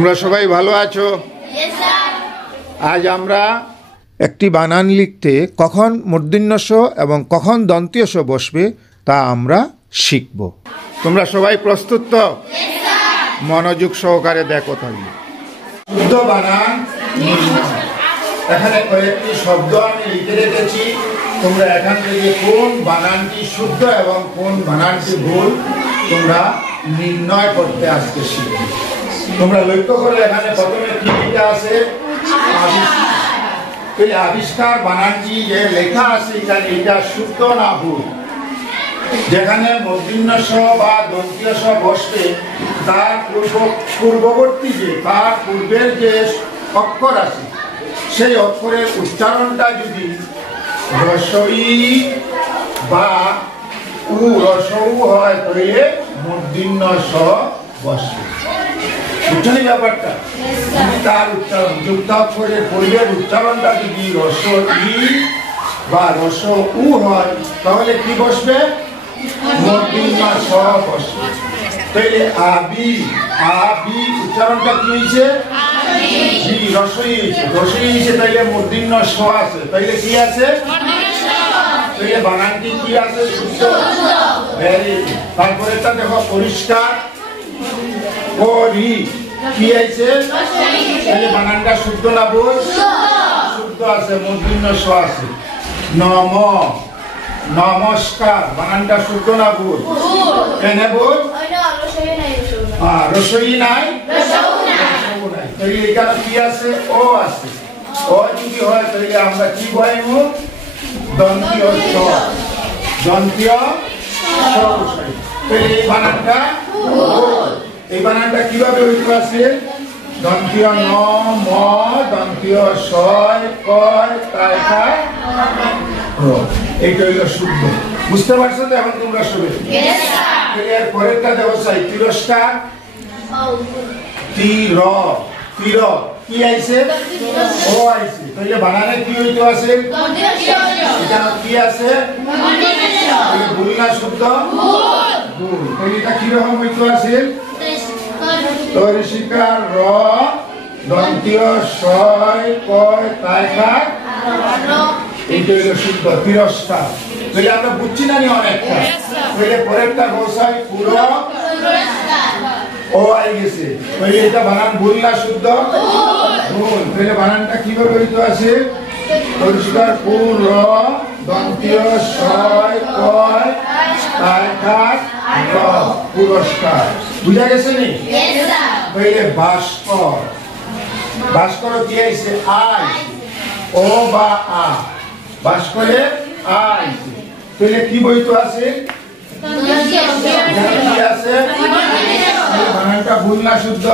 তোমরা সবাই ভালো আছো? আজ আমরা একটি বানান লিখতে কখন মূর্ধন্য ষ এবং কখন দন্তীয় ষ বসবে তা আমরা শিখব। তোমরা সবাই প্রস্তুত তো? মনোযোগ সহকারে দেখো তাহলে। শুদ্ধ বানান এখানে কয়েকটি শব্দ আমি লিখে রেখেছি। তোমরা এখান থেকে কোন বানানটি শুদ্ধ এবং কোন বানানটি ভুল তোমরা নির্ণয় করতে আজকে শিখবে। তোমরা লক্ষ্য করে এখানে প্রথমে কি লেখা আছে? এই আবিষ্কার বানানটি যে লেখা আছে এটা শুদ্ধ না ভুল। যেখানে মূর্ধন্য ষ বা দন্তীয় ষ বসবে তার পূর্ববর্তী যে তার পূর্বের যে অক্ষর আছে সেই অক্ষরের উচ্চারণটা যদি রসই বা রসউ হয় তাহলে মূর্ধন্য ষ বসবে। বুঝছেন ব্যাপারটা? তার উচ্চারণ যুক্তাক্ষরের পূর্বের উচ্চারণটা যদি রসই বা রসউ হয় তাহলে কি বসবে? মূর্ধন্য ষ বসবে। তাহলে আবি আবি উচ্চারণটা কি হয়েছে? রসই হয়েছে। রসই হয়েছে তাইলে মূর্ধন্য ষ আছে। তাইলে কি আছে? তাইলে বানানটি কি আছে? শুদ্ধ। তারপরেটা দেখো পরিষ্কার করি কি আছে? তাইলে বানানটা শুদ্ধ না ভুল? শুদ্ধ আছে, মূর্ধন্য ষ আছে। নম নমস্কার বানানটা শুদ্ধ না ভুল? কেন ভুল? রসই নাই, তাহলে এখানে কি আছে? ও আছে। ও যদি হয় তাহলে আমরা কি বলব? দন্তীয় ষ। দন্তীয় ষ বসাই। তাহলে এই বানানটা এই বানানটা কিভাবে হইতে আছে? দন্তীয় ন ম দন্তীয় ষয় কয় তাই খায় এইটা হইল শুদ্ধ। বুঝতে পারছো তো এখন তোমরা সবাই? এর পরেরটা দেবো চাই তিরস্কার তীর তীর কি আইছে? ও আইছে। তাহলে বানানে কি হইতে আছে? এখানে কি আছে? ভুল না শুদ্ধ? ভুল। তাহলে এটা কিরকম হইতে আছে? তরিস্কার র দন্তীয় ষয় কয় তাই খায় এইটা হইল শুদ্ধ তিরস্কার। তাহলে আমরা বুঝছি না অনেকটা। তাহলে পরেরটা বসাই পুরো ও আই গেছে। তাহলে এটা বানান ভুল না শুদ্ধ? ভুল। তাহলে বানানটা কিভাবে হইতে আছে? পরিষ্কার পুর দন্তীয় ষয় কয় তাই খায় পুরস্কার। বুঝা গেছে নি? তাহলে ভাস্কর ভাস্কর কি আইছে? আই ও বা আ ভাস্করে আইছে। তাহলে কি বইতো আছে? বানানটা ভুল না শুদ্ধ?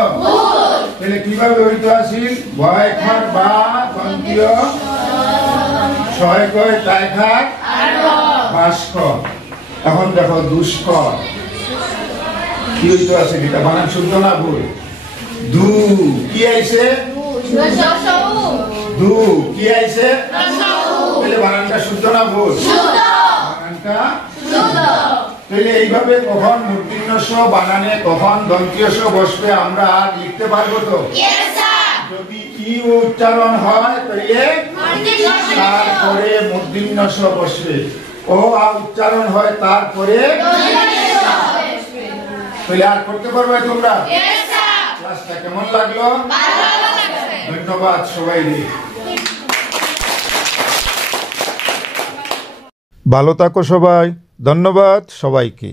তাহলে কিভাবে হইতো আছে? ভয় খাট বা দন্তীয় ছয় কয় তাই খাট ভাস্কর। এখন দেখো দুষ্কর কি হইতো আছে? এটা বানান শুদ্ধ না ভুল? দু কি আইছে? দু কি আইছে? তাহলে বানানটা শুদ্ধ না ভুল? বানানটা শুদ্ধ। তাহলে এইভাবে কখন মূর্ধন্য ষ বানানে কখন দন্তীয় ষ বসবে আমরা আর লিখতে পারবো তো? যদি ই উচ্চারণ হয় তাহলে তারপরে মূর্ধন্য ষ বসবে। ও আ উচ্চারণ হয় তারপরে তাহলে আর করতে পারবে তোমরা? ক্লাসটা কেমন লাগলো? ধন্যবাদ সবাই। ভালো থাকো সবাই। ধন্যবাদ সবাইকে।